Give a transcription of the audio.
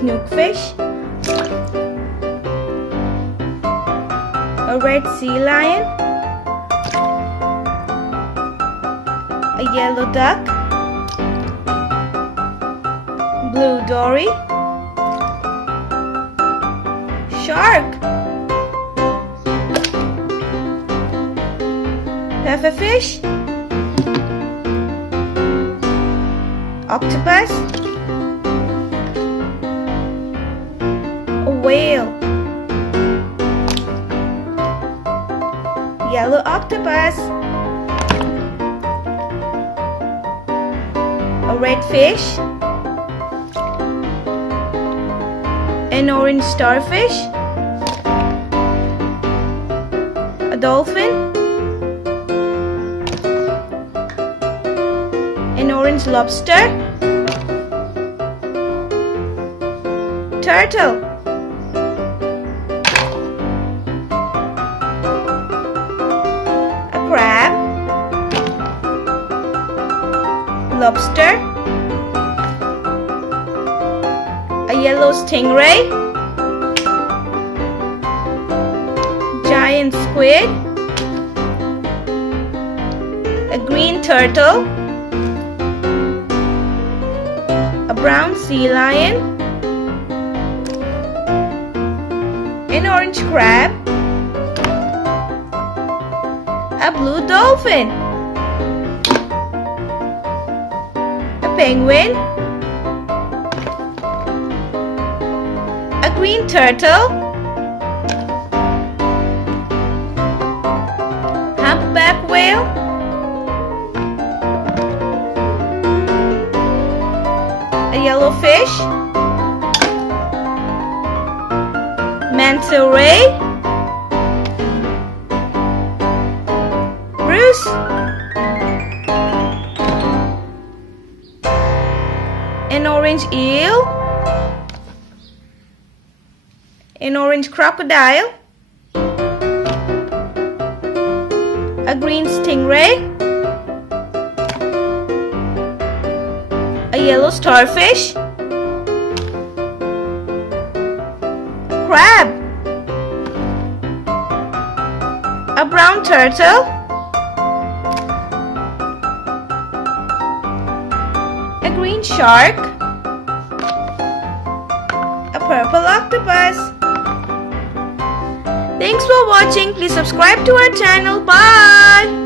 snookfish, a red sea lion, a yellow duck, blue dory, shark, pufferfish, octopus, a whale, yellow octopus, a red fish, an orange starfish, a dolphin, an orange lobster, turtle, a crab, lobster, a yellow stingray, giant squid, a green turtle, a brown sea lion, an orange crab, a blue dolphin, a penguin, a green turtle, humpback whale, a yellow fish, manta ray, Bruce, an orange eel, an orange crocodile, a green stingray, a yellow starfish, crab, a brown turtle, a green shark, a purple octopus. Thanks for watching. Please subscribe to our channel. Bye.